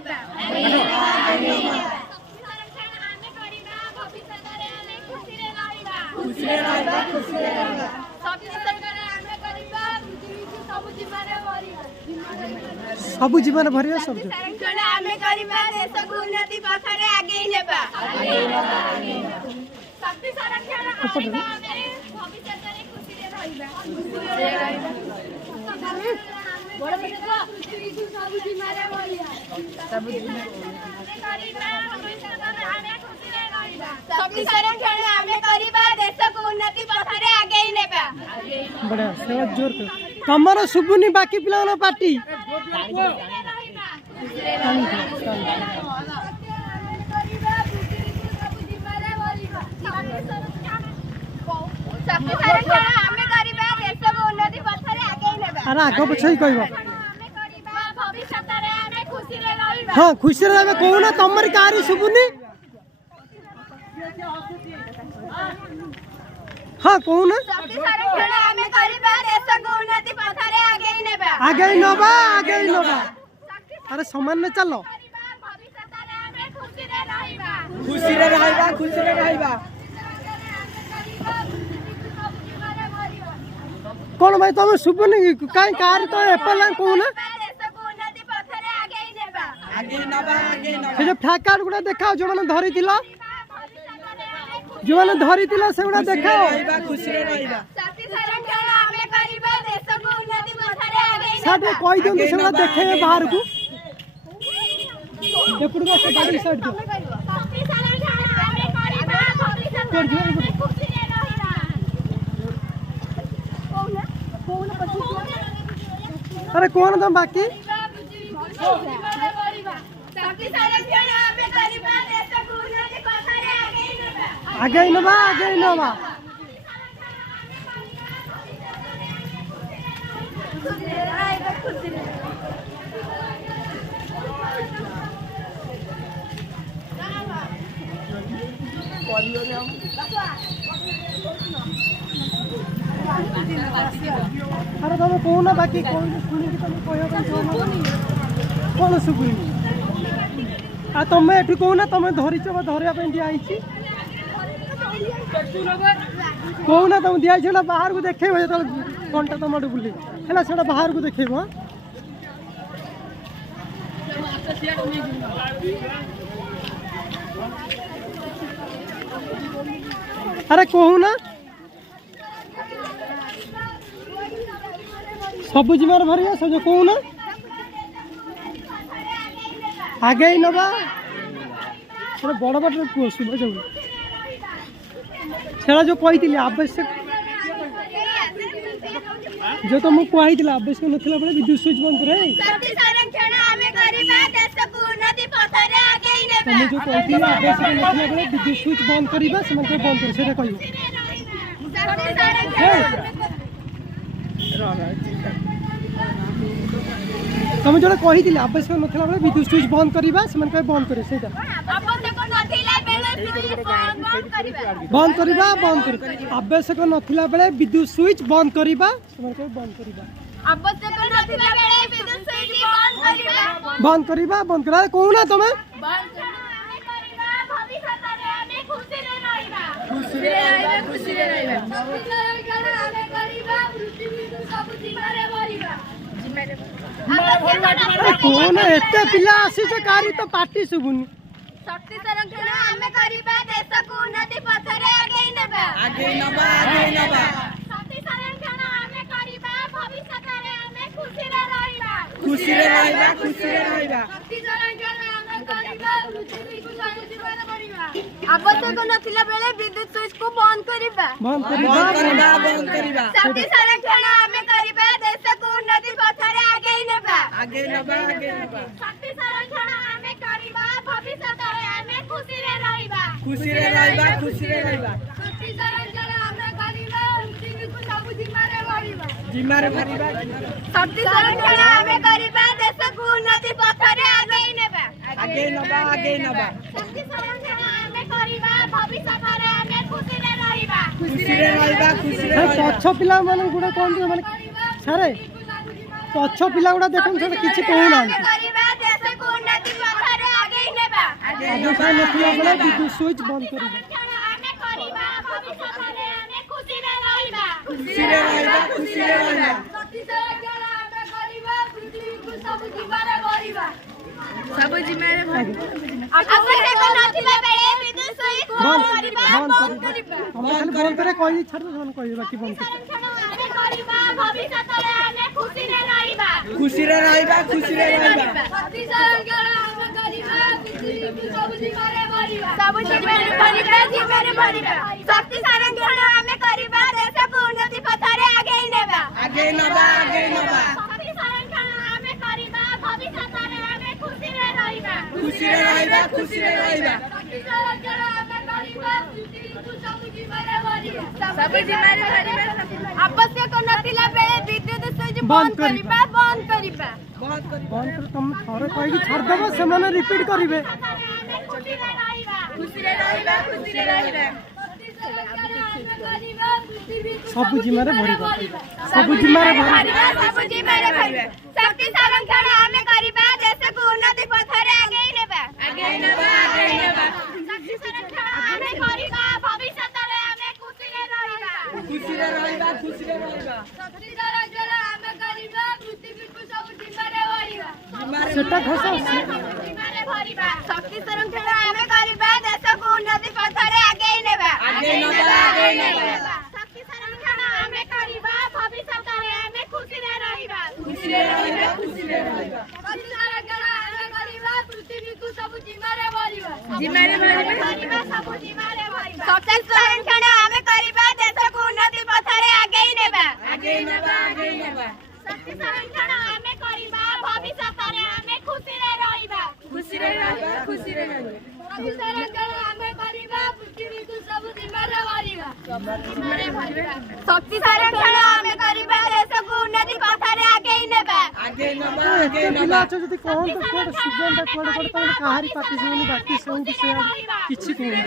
नेबा सबु जीवन भरिया सब संरक्षण आमे करिबा देश को उन्नति पथरे आगे नेबा शक्ति संरक्षण आमे भविष्य रे खुशी रे रहिबा बड़ बड़ सब जीवन रे बोलिया सब जीवन करिबा भविष्य रे आमे खुशी रे रहिबा शक्ति संरक्षण आमे करिबा देश को उन्नति पथरे आगे नेबा बड़ा सेवा जोर कर तमरो सुबुनी बाकी पिलानो पार्टी अरे आग पछई कहबो हाँ खुशी रे कहूना तमर कारी सुबुनी हाँ कहूना आगे नबा अरे समान में चलो खुशी रे रहइबा कौन भाई तुम सुबुनी कहीं कार तो एप्पल कहूना से जो फ्लैकार्ड गुड़ा देखाओ जो मैंने धरी थिला से गुड़ा देखाओ साडे कोई दिन से गुड़ा देखे बाहर को एपड़ बस गाड़ी साइड दो कर दियो अरे कौन तुम बाकी आगे नबा अरे तुम कहना बाकी शुणी तुम कौन सुबुनी आ तुम एठू कहना तुम धरीच धरिया दिखाई कहना तुम दिखाई बाहर को देखेब जो घंटा तुम आड़ बुले है से बाहर को देखेब अरे कहना सब जीवन भरिया सब कहना आगे नबा बड़ बड़ पुओ शुभ जो जो कही आवश्यक जो तुम कही आवश्यक नाला बेले विद्युत स्विच बंद करे तुम जो कही आवश्यक नाला बेले विद्युत स्विच बंद करवा से बंद कर तुम जो कही आवश्यक नाला बेले विद्युत स्विच बंद करवा से बंद करे बंद करवा आवश्यक नथिला बेले विद्युत स्विच बंद करवा बंद करा कहूना तुम कौन एत पिला आसी कारी तो पार्टी शुभुनी शक्ति संरक्षण आमे करिबा देश को उन्नति पथरे आगे नेबा शक्ति संरक्षण आमे करिबा भविष्य रे आमे खुशी रे रहिबा शक्ति संरक्षण आमे करिबा पृथ्वी को सब जीवन करिबा आवश्यक नथिला बेले विद्युत स्विच को बंद करिबा शक्ति संरक्षण आमे करिबा देश को उन्नति पथरे आगे नेबा शक्ति संरक्षण आमे करिबा भविष्य रे आमे खुशी रे रहिबा खुशी रे रहइबा शक्ति संरक्षण आमे करिबा पृथ्वी को सब जिम्मा रे भरिबा शक्ति संरक्षण आमे करिबा देश को उन्नति पथरे आगे नेबा शक्ति संरक्षण आमे करिबा भविष्य रे आमे खुशी रे रहिबा पछ पिला मन गुडा कोन माने सारे पछ पिला गुडा देखन से किछि कहू ना करिबा देश को उन्नति ଉନ୍ନତି ପଥରେ ଆଗେଇ ନେବା। ଆବଶ୍ୟକ ନଥିବା ବେଳେ ବିଦ୍ୟୁତ ସୁଇଚ୍ ବନ୍ଦ କରିବା। ଆମେ କରିବା ଭବିଷ୍ୟତରେ ଆମେ ଖୁସିରେ ରହିବା। ଖୁସିରେ ରହିବା ଖୁସିରେ ରହିବା ଶକ୍ତି ସଂରକ୍ଷଣ ଆମେ କରିବା ପୃଥିବୀକୁ ସବୁଜିମାରେ ଭରିବା। ସବୁଜିମାରେ ଭରିବା। ଆବଶ୍ୟକ ନଥିବା ବେଳେ ବିଦ୍ୟୁତ ସୁଇଚ୍ ବନ୍ଦ କରିବା। ତମେ ଖାଲି ବନ୍ଦ করে কই ছাড় ସେମାନେ କହିବେ ବାକି ବନ୍ଦ করে। ଆମେ କରିବା ଭବିଷ୍ୟତରେ ଆମେ ଖୁସିରେ ରହିବା। ଖୁସିରେ ରହିବା ଖୁସିରେ ରହିବା ଶକ୍ତି ସଂରକ୍ଷଣ ଆମେ କରିବା ପୃଥିବୀକୁ ସବୁଜିମାରେ ଭରିବା। ସବୁଜିମାରେ ଭରିବା ଜିମାରେ ଭରିବା। ଶକ୍ତି ସଂରକ୍ଷଣ ଆମେ କରିବା ଦେଶକୁ ଉନ୍ନତି ପଥରେ ଆଗେଇ ନେବା। ଆଗେଇ ନବା ଆଗେଇ ନବା ଶକ୍ତି ସଂରକ୍ଷଣ ଆମେ କରିବା ଭବିଷ୍ୟତରେ ଆମେ ଖୁସିରେ ରହିବା। ଖୁସିରେ ରହିବା ଖୁସିରେ ରହିବା ଶକ୍ତି ସଂରକ୍ଷଣ ଆମେ କରିବା ପୃଥିବୀକୁ ସବୁଜିମାରେ ଭରିବା। ସବୁଜିମାରେ ଭରିବା। ଆବଶ୍ୟକ ନଥିଲା ବେଳେ ବିଦ୍ୟୁତ ସୁଇଚ୍ ବନ୍ଦ କରିବା ବନ୍ଦ କରିବା। ବନ୍ଦ କରି ବନ୍ଦ করে ତମେ ଥରେ କହିକି ଛାଡ଼ିଦେବ ସେମାନେ ରିପିଟ୍ କରିବେ। ଆମେ ଖୁସିରେ ରହିବା। ଖୁସିରେ ରହିବା ଖୁସିରେ ରହିବା। ସବୁ ଜିମାରେ ଭରିବା। ସବୁ ଜିମାରେ ଭରିବା। ସବୁ ଜିମାରେ ଭରିବା। ଶକ୍ତି ସଂରକ୍ଷଣ ଆମେ କରିବା ଦେଶକୁ ଉନ୍ନତି ପଥରେ ଆଗେଇ ନେବା। ଆଗେଇ ନେବା ଆଗେଇ ନେବା। ଶକ୍ତି ସଂରକ୍ଷଣ ଆମେ କରିବା ଭବିଷ୍ୟତରେ ଆମେ ଖୁସିରେ ରହିବା। ଖୁସିରେ ରହିବା ଖୁସିରେ ରହିବା ଶକ୍ତି ସଂରକ୍ଷଣ ଆମେ କରିବା ପୃଥିବୀକୁ ସବୁ ଜିମାରେ ଭରିବା। ସେଟା ଘଷ ଜିମାରେ ଭରିବା। ଶକ୍ତି ସଂରକ୍ଷଣ ଆମେ କରିବା ଦେଶକୁ ଉନ୍ନତି ପଥରେ ଆଗେଇ ନେବା। ଆଗେଇ ନବା ଆଗେଇ ନବା ଶକ୍ତି ସଂରକ୍ଷଣ ଆମେ କରିବା ଭବିଷ୍ୟତରେ ଆମେ ଖୁସିରେ ରହିବା। ଖୁସିରେ ରହିବା ଖୁସିରେ ରହିବା ଶକ୍ତି ସଂରକ୍ଷଣ ଆମେ କରିବା ପୃଥିବୀକୁ ସବୁ ଜିମାରେ ଭରିବା। ଜିମାରେ ଭରିବା ସବୁ ଜିମାରେ ଭରିବା। ଶକ୍ତି ସଂରକ୍ଷଣ ଆମେ କରିବା ଦେଶକୁ ଉନ୍ନତି ପଥରେ ଆଗେଇ ନେବା। ଆଗେଇ ନବା ଆଗେଇ ନବା ଶକ୍ତି ସଂରକ୍ଷଣ ଆମେ କରିବା ଭବିଷ୍ୟତରେ ଆମେ ଖୁସିରେ ରହିବା। ଖୁସିରେ ରହିବା ଖୁସିରେ ରହିବା ଶକ୍ତି ସଂରକ୍ଷଣ ଆମେ କରିବା ପୃଥିବୀକୁ ସବୁ ଜିମାରେ ଭରିବା। ଶକ୍ତି ସଂରକ୍ଷଣ ଆମେ କରିବା ଦେଶକୁ ଉନ୍ନତି ପଥରେ ଆଗେଇ ନେବା। ଆଗେଇ ନବା ଏତେ ଆଗେଇ ପିଲା ନବା ଅଛ ଯଦି କହନ୍ତୁ କୁଆଡ଼େ ସୁଗନ୍ଧା କୁଆଡ଼େ ତମେ କାହାରି ପାଟି ଶୁଣୁନି ବାକି ସବୁ ସେ କିଛି କହୁନି।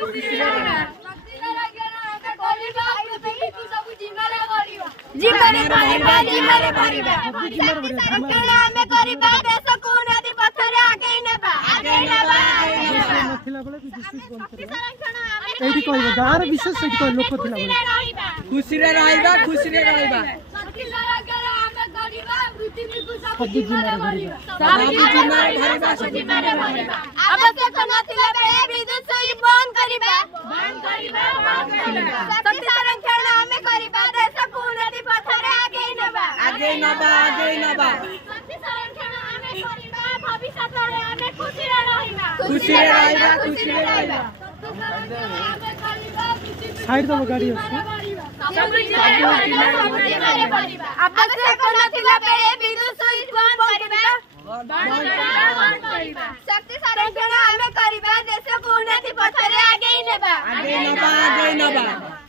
ଖୁସିରେ ରହିବା। ଶକ୍ତି ସଂରକ୍ଷଣ ଆମେ କରିବା ପୃଥିବୀକୁ ସବୁ ଜିମାରେ ଭରିବା। ଜିମାରେ ଭରିବା ଜିମାରେ ଭରିବା। ଶକ୍ତି ସଂରକ୍ଷଣ ଆମେ କରିବା ଦେଶକୁ ଉନ୍ନତି ପଥରେ ଆଗେଇ ନେବା। ଆଗେଇ ନେବା ଆଗେଇ ନେବା। ନଥିଲା ବେଳେ ବିଦ୍ୟୁତ ସୁଇଚ୍ ବନ୍ଦ ଶକ୍ତି କରିବା। ସଂରକ୍ଷଣ ଆମେ ଏଇଠି କହିବ ଗାଁର ବିଶେଷ ସେଇଠି କହିବ ଲୋକ ଥିଲା ବେଳେ। ଖୁସିରେ ରହିବା। ଖୁସିରେ ରହିବା ଖୁସିରେ ରହିବା ଶକ୍ତି ସଂରକ୍ଷଣ ଆମେ କରିବା ପୃଥିବୀକୁ ସବୁ ସବୁ ଜିମାରେ ଭରିବା। ସବୁ ଜିମାରେ ଭରିବା ସବୁ ଜିମାରେ ଭରିବା ଆବଶ୍ୟକ ନଥିଲା ବେଳେ ବିଦ୍ୟୁତ ସୁଇଚ୍ ବନ୍ଦ କରିବା। ବନ୍ଦ କରିବା ବନ୍ଦ କରିବା। ଶକ୍ତି ସଂରକ୍ଷଣ ଆମେ କରିବା ଦେଶକୁ ଉନ୍ନତି ପଥରେ ଆଗେଇ ନେବା। ଆଗେଇ ନବା ଆଗେଇ ନବା ଶକ୍ତି ସଂରକ୍ଷଣ ଆମେ କରିବା ଭବିଷ୍ୟତରେ ଆମେ ଖୁସିରେ ରହିବା। ଖୁସିରେ ରହିବା ଖୁସିରେ ରହିବା ଶକ୍ତି ସଂରକ୍ଷଣ ଆମେ କରିବା ପୃଥିବୀକୁ ସାଇଡ୍ ଦବ ଗାଡ଼ି ଅଛି। ସବୁ ଜିମାରେ ଭରିବା। ସବୁ ଜିମାରେ ଭରିବା। ଆବଶ୍ୟକ ନଥିଲା ବେଳେ ବିଦ୍ୟୁତ ସୁଇଚ୍ ବନ୍ଦ କରିବା। ଶକ୍ତି ସଂରକ୍ଷଣ ଆମେ କରିବା ଦେଶକୁ ଉନ୍ନତି ପଥରେ ଆଗେଇ ନେବା। ଆଗେଇ ନବା ଆଗେଇ ନବା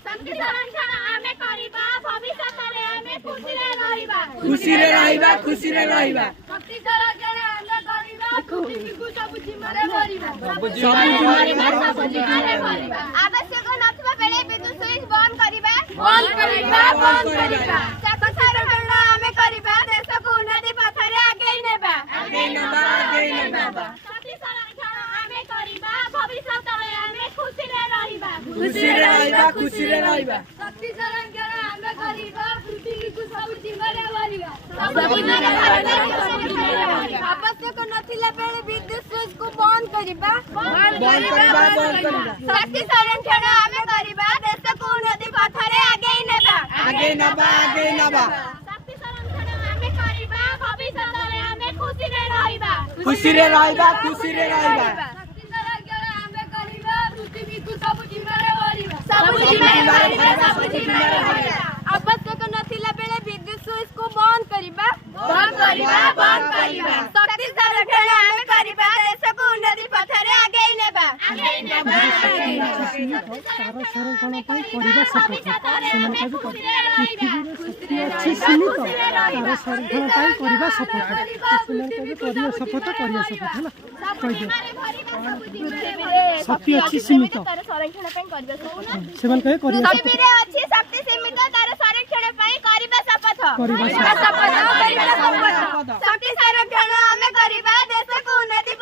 ଶକ୍ତି ସଂରକ୍ଷଣ ଆମେ କରିବା ଭବିଷ୍ୟତରେ ଆମେ ଖୁସିରେ ରହିବା। ଖୁସିରେ ରହିବା ଖୁସିରେ ରହିବା ଶକ୍ତି ସଂରକ୍ଷଣ ଆମେ କରିବା ପୃଥିବୀକୁ ସବୁ ଜିମାରେ ଭରିବା। ସବୁ ଜିମାରେ ଭରିବା ସବୁ ଜିମାରେ ଭରିବା। ଆବଶ୍ୟକ ନଥିବା ବେଳେ ବିଦ୍ୟୁତ ସୁଇଚ୍ ବନ୍ଦ କରିବା। ବନ୍ଦ କରିବା ବନ୍ଦ କରିବା। ଶକ୍ତି ସଂରକ୍ଷଣ ଆମେ କରିବା ଦେଶକୁ ଉନ୍ନତି ପଥରେ ଆଗେଇ ନେବା। ଆଗେଇ ନବା ଆଗେଇ ନବା ଶକ୍ତି ସଂରକ୍ଷଣ ଆମେ କରିବା ଭବିଷ୍ୟତରେ ଆମେ ଖୁସିରେ ରହିବା। ଖୁସିରେ ରହିବା ଖୁସିରେ ରହିବା ଶକ୍ତି ସଂରକ୍ଷଣ ଆମେ କରିବା ପୃଥିବୀକୁ ସବୁ ଜିମାରେ ଭରିବା। ସବୁ ଜିମାରେ ଭରିବା ସବୁ ଜିମାରେ ଭରିବା। ଆବଶ୍ୟକ ନଥିଲା ବେଳେ ବିଦ୍ୟୁତ ସୁଇଚକୁ ବନ୍ଦ କରିବା। ବନ୍ଦ କରିବା ବନ୍ଦ କରିବା। ଶକ୍ତି ସଂରକ୍ଷଣ ଆମେ କରିବା ଦେଶକୁ ଉନ୍ନତି ପଥରେ ଆଗେଇ ନେବା। ଆଗେଇ ନବା ଆଗେଇ ନବା ଶକ୍ତି ସଂରକ୍ଷଣ ଆମେ କରିବା ଭବିଷ୍ୟତରେ ଆମେ ଖୁସିରେ ରହିବା। ଖୁସିରେ ରହିବା ଖୁସିରେ ରହିବା ଶକ୍ତି ସଂରକ୍ଷଣ ଆମେ କରିବା ପୃଥିବୀକୁ ସବୁ ଜିମାରେ ଭରିବା। ସବୁ ଜିମାରେ ଭରିବା ସବୁ ଜିମାରେ ଭରିବା। ଆବଶ୍ୟକ ନଥିଲା ବେଳେ ବିଦ୍ୟୁତ ସୁଇଚକୁ ବନ୍ଦ କରିବା। ବନ୍ଦ କରିବା ବନ୍ଦ କରିବା। ଶକ୍ତି ସଂରକ୍ଷଣ ଆମେ କରିବା ଦେଶକୁ ଉନ୍ନତି ପଥରେ ଆଗେଇ ନେବା। ଆଗେଇ ନେବା ଆଗେଇ ନେବା। ତାର ସଂରକ୍ଷଣ ପାଇଁ କରିବା ଶପଥ। ସେମାନେ କହିବେ ପୃଥିବୀରେ ଶକ୍ତି ଅଛି ସୀମିତ ତାର ସଂରକ୍ଷଣ ପାଇଁ କରିବା ଶପଥ। ସେମାନେ କହିବେ କରିବା ଶପଥ ହେଲା କହିଦିଅ। ଶକ୍ତି ଅଛି ସୀମିତ ସଂରକ୍ଷଣ ପାଇଁ କରିବା ଶପଥ। ସେମାନେ କହିବେ କରିବା ଶପଥ। ଶକ୍ତିରେ ଅଛି ଶକ୍ତି ସୀମିତ ତାର ସଂରକ୍ଷଣ ପାଇଁ କରିବା ଶପଥ। କରିବା ଶପଥ କରିବା ଶପଥ। ଶକ୍ତି ସଂରକ୍ଷଣ ଆମେ କରିବା ଦେଶକୁ ଉନ୍ନତି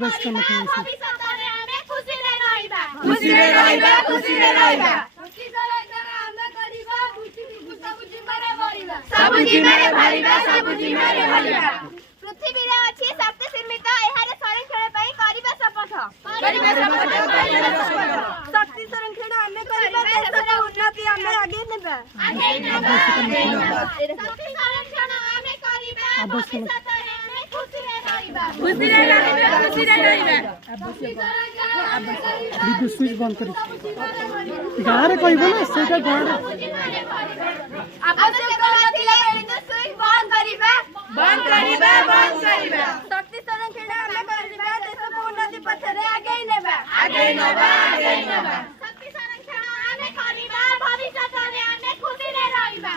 अभ्यास करना चाहिए। ଭବିଷ୍ୟତରେ ଆମେ ଖୁସିରେ ରହିବା। ଖୁସିରେ ରହିବା ଖୁସିରେ ରହିବା ସବୁଜିମାରେ ଭରିବା ସବୁଜିମାରେ ଭରିବା ପୃଥିବୀରେ ଅଛି ଶକ୍ତି ସୀମିତ ଏହାର ସଂରକ୍ଷଣ ପାଇଁ କରିବା ଶପଥ। ଶକ୍ତି ସଂରକ୍ଷଣ ଆମେ କରିବା ଦେଶର ଉନ୍ନତି ଆମେ ଆଗେଇ ନେବା। ଶକ୍ତି ସଂରକ୍ଷଣ ଆମେ କରିବା ଭବିଷ୍ୟତରେ ଆମେ ଖୁସିରେ ରହିବା। विद्युत स्विच बंद कर गाँव कहब ना से गाँव शक्ति संरक्षण आमे करिबा देश को उन्नति पथरे आगे नेबा। शक्ति संरक्षण आमे करिबा भविष्यतरे आमे खुशिरे रहिबा।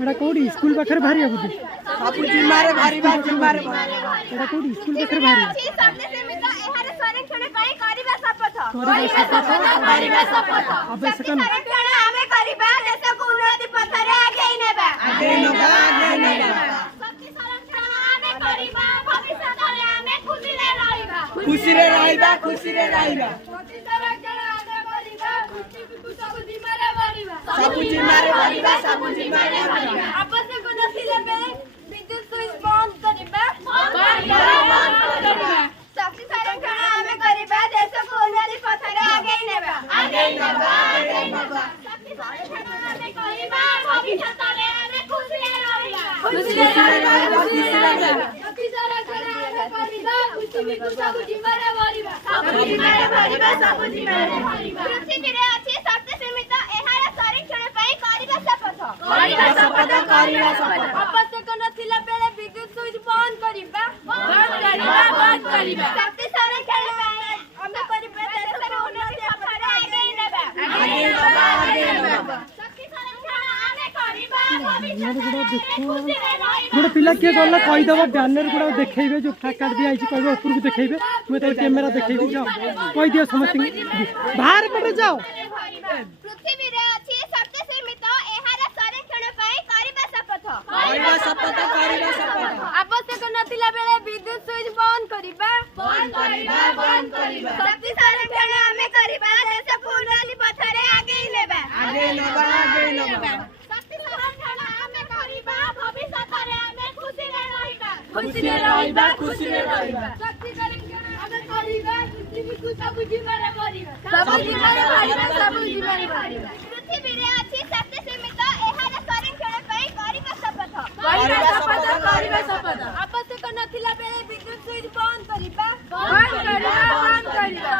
एटा कोडी स्कूल पाखरे भारी बुद्धि ସବୁଜିମାରେ ଭରିବା ଜିମାରେ एटा कोडी स्कूल पाखरे भारी शक्ति सीमित एहार संरक्षण ପାଇଁ କରିବା ଶପଥ। अभ्यास करना संरक्षण आमे करिबा देश को उन्नति पथरे आगे नेबा। शक्ति संरक्षण आमे करिबा भविष्यतरे आमे खुशिरे रहिबा। ଖୁସିରେ ରହିବା ଖୁସିରେ ରହିବା ସବୁଜିମାରେ ଭରିବା ସବୁଜିମାରେ ଭରିବା आवश्यक नथिले बेले विद्युत स्विच बंद करिबा। शक्ति संरक्षण आमे करिबा देश को उन्नति पथरे आगे नेबा। शक्ति संरक्षण आमे करिबा भविष्यतरे आमे खुशिरे रहिबा। शक्ति संरक्षण आमे करिबा पृथ्वीକୁ ସବୁଜିମାରେ ଭରିବା। पृथ्वीରେ ଅଛି ଶକ୍ତି ସୀମିତ ଏହାର ସଂରକ୍ଷଣ ପାଇଁ କରିବା ଶପଥ। आवश्यक नथिला बेले विद्युत स्विच बंद करिबा। शक्ति संरक्षण आमे करिबा देशर उन्नति पथरे आगे नेबा। शक्ति संरक्षण आमे करिबा भविष्यतरे खुशिरे रहिबा। गोटे पिला किए गला कहीदेव बैनर गुड़ा देखेबे जो फ्लाकार्ड दिया कह ऊपर को देखेबे मुझे कैमेरा देखेबी जाओ कहीदियो समस्त बाहर पटे जाओ। पृथ्वीरे अछि शक्ति सीमित एहार संरक्षण ପାଇଁ କରିବା ଶପଥ। आवश्यक नथिला बेले विद्युत स्विच बंद करिबा। शक्ति संरक्षण आमे करिबा देश को उन्नति पथरे आगे नेबा। शक्ति संरक्षण आमे करिबा भविष्यतरे आमे खुशिरे रहिबा। शक्ति संरक्षण आमे करिबा पृथ्वीକୁ ସବୁଜିମାରେ ଭରିବା। पृथ्वीरे अछि शक्ति सीमित एहार संरक्षण ପାଇଁ କରିବା ଶପଥ। आवश्यक नथिला बेले विद्युत स्विच बंद करिबा।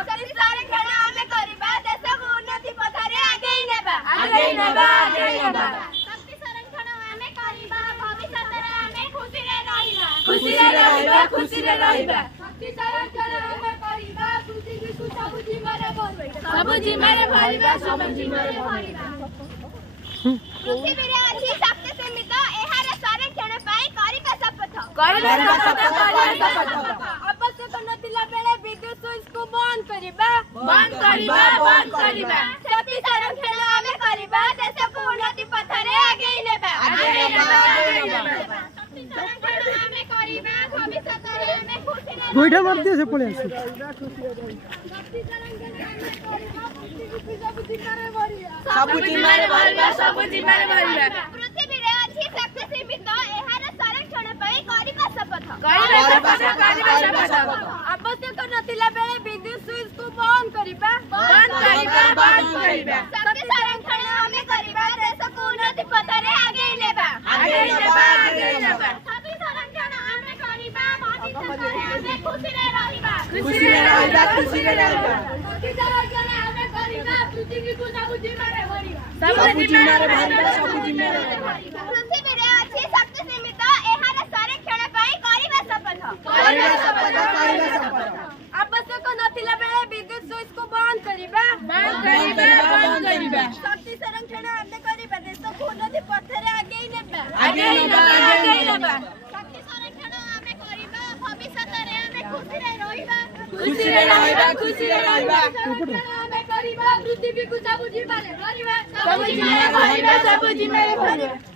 शक्ति संरक्षण आमे करिबा देश को उन्नति पथरे आगे नेबा। शक्ति संरक्षण आमे करिबा भविष्यतरे आमे खुशिरे रहिबा। शक्ति संरक्षण आमे करिबा पृथ्वीକୁ ସବୁଜିମାରେ ଭରିବା। पृथ्वीरे अछि शक्ति सीमित एहार संरक्षण ପାଇଁ କରିବା ଶପଥ। आवश्यक नथिला बेले विद्युत स्विच को बंद करिबा। शक्ति संरक्षण आमे करिबा देश को उन्नति पथरे आगे नेबा। शक्ति संरक्षण आमे करिबा भविष्यतरे आमे खुशिरे गोइठा मार दियो से पळे आसी शक्ति संरक्षण आमे करिबा पृथ्वीକୁ ସବୁଜିମାରେ ଭରିବା। पृथ्वीरे अछि शक्ति सीमित एहार संरक्षण ପାଇଁ କରିବା ଶପଥ। आवश्यक नथिला बेले विद्युत स्विच को बंद करिबा। शक्ति संरक्षण आमे करिबा देश को उन्नति पथरे आगे नेबा। शक्ति संरक्षण आमे करिबा भविष्यतरे आमे खुशिरे रहिबा। शक्ति संरक्षण आमे करिबा पृथ्वीକୁ ସବୁଜିମାରେ ଭରିବା। पृथ्वीरे अछि शक्ति सीमित एहार संरक्षण ପାଇଁ କରିବା ଶପଥ। आवश्यक नथिला बेले विद्युत स्विच को बंद करिबा। शक्ति संरक्षण आमे करिबा देश को उन्नति पथरे आगे नेबा। शक्ति संरक्षण आमे करिबा भविष्यतरे आमे खुशिरे रहिबा। आमे करिबा पृथ्वीକୁ ସବୁଜିମାରେ भरिବା।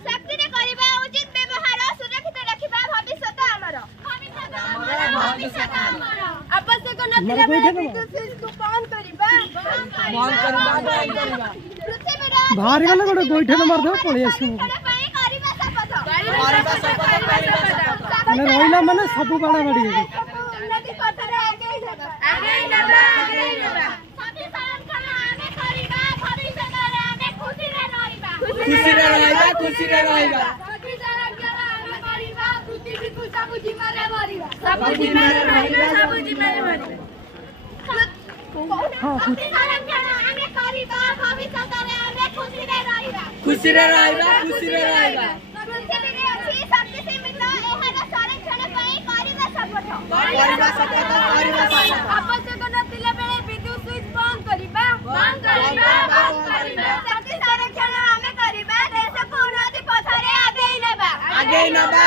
शक्तिरे करिबा उचित व्यवहार सुरक्षित रखिबा भविष्य ଭବିଷ୍ୟତ ଆମର ଆବଶ୍ୟକ ନଥିଲେ ବେଳେ ବିଦ୍ୟୁତ ସୁଇଚକୁ ବନ୍ଦ କରିବା ବାହାରି ଗଲେ ଗୋଟେ ଗୋଇଠା ମାରିଦେବ ପଳେଇ ଆସିବ ମାନେ ରହିଲା ମାନେ ସବୁ ବାଡ଼ା ବାଡ଼ି ହେବେ ଖୁସିରେ ରହିବା ଖୁସିରେ ରହିବା ଖୁସିରେ ରହିବା ଖୁସିରେ ରହିବା କରିବା ଶପଥ କରିବା ଶପଥ ଆବଶ୍ୟକ ନଥିଲା ବେଳେ ବିଦ୍ୟୁତ ସୁଇଚ ବନ୍ଦ କରିବା ଶକ୍ତି ସଂରକ୍ଷଣ ଆମେ କରିବା ଦେଶକୁ ଉନ୍ନତି ପଥରେ ଆଗେଇ ନେବା ଆଗେଇ ନବା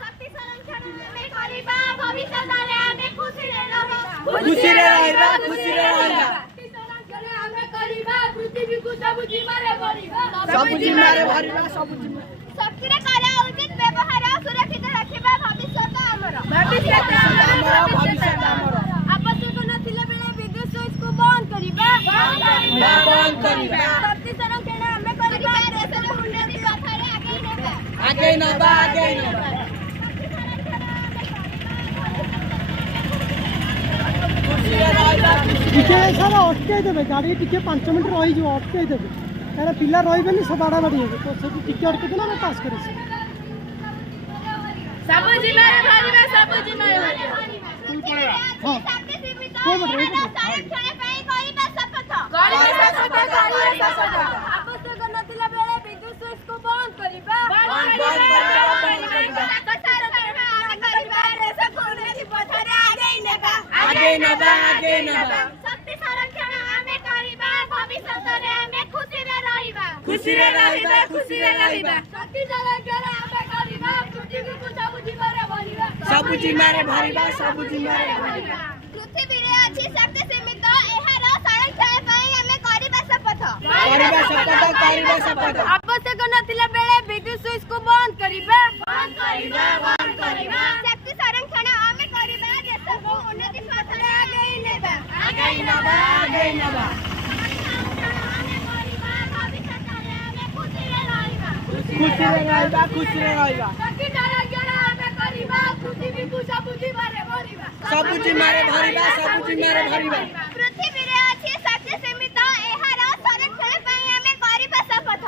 ଶକ୍ତି ସଂରକ୍ଷଣ ଆମେ କରିବା ଭବିଷ୍ୟତରେ ଆମେ ଖୁସିରେ ରହିବା ଖୁସିରେ ରହିବା ଖୁସିରେ ରହିବା ଶକ୍ତି ସଂରକ୍ଷଣ ଆମେ କରିବା ପୃଥିବୀକୁ ସବୁଜିମାରେ ଭରିବା ସବୁଜିମାରେ ଭରିବା ସବୁଜିମା ଶକ୍ତିରେ କରା ଉଚିତ ବ୍ୟବହାର ସୁରକ୍ଷିତ ରଖିବା ଭବିଷ୍ୟତ ଆମର ଭବିଷ୍ୟତ ଆମର ଆବଶ୍ୟକ ନଥିଲା ବେଳେ ବିଦ୍ୟୁତ ସୁଇଚକୁ ବନ୍ଦ କରିବା ଶକ୍ତି ସଂରକ୍ଷଣ ଆମେ କରିବା ଦେଶର ଉନ୍ନତି ପଥରେ ଆଗେଇ ନେବା ଆଗେଇ ନବା ଖୁସିରେ ରହିବା ଟିକେ ସାର୍ ଅଟକେଇ ଦେବେ ଗାଡ଼ି ଟିକେ 5 ମିନିଟ୍ ରହିଯିବ ଅଟକେଇ ଦେବେ କାରଣ ପିଲା ରହିବେନି ସବୁ ବାଡ଼ା ବାଡ଼ି ହେବେ ତ ସେଠି ଟିକେ ଅଟକେଇ ଦେଲେ ଆମେ ପାସ୍ କରିଛୁ ସବୁଜିମାରେ ଭରିବା ସବୁଜିମାରେ ହଁ କୋଉ ପଟେ ସଂରକ୍ଷଣ ପାଇଁ କରିବା ଶପଥ ଆବଶ୍ୟକ ନଥିଲା ବେଳେ ବିଦ୍ୟୁତ ସୁଇଚକୁ ବନ୍ଦ କରିବା ଦେଶକୁ ଉନ୍ନତି ପଥରେ ଆଗେଇ ନେବା ଶକ୍ତି ସଂରକ୍ଷଣ ଆମେ କରିବା ଭବିଷ୍ୟତରେ ଆମେ ଖୁସିରେ ରହିବା ଖୁସିରେ ରହିବା ଶକ୍ତି ସଂରକ୍ଷଣ ଆମେ କରିବା ପୃଥିବୀକୁ ସବୁଜିମାରେ ଭରିବା ସବୁଜିମାରେ ଭରିବା ପୃଥିବୀରେ ଅଛି ଶକ୍ତି ସୀମିତ ଏହାର ସଂରକ୍ଷଣ ପାଇଁ ଆମେ କରିବା ଶପଥ ଆବଶ୍ୟକ ନଥିଲା ବେଳେ ବିଦ୍ୟୁତ ସୁଇଚକୁ ବନ୍ଦ କରିବା ଶକ୍ତି ସଂରକ୍ଷଣ ଆମେ କରିବା ଦେଶକୁ ଉନ୍ନତି ପଥରେ ଆଗେଇ ନେବା ଖୁସିରେ ରହିବା ଶକ୍ତି ସଂରକ୍ଷଣ ଆମେ କରିବା ପୃଥିବୀକୁ ସବୁଜିମାରେ ଭରିବା ପୃଥିବୀରେ ଅଛି ଶକ୍ତି ସୀମିତ ଏହାର ସଂରକ୍ଷଣ ପାଇଁ ଆମେ କରିବା ଶପଥ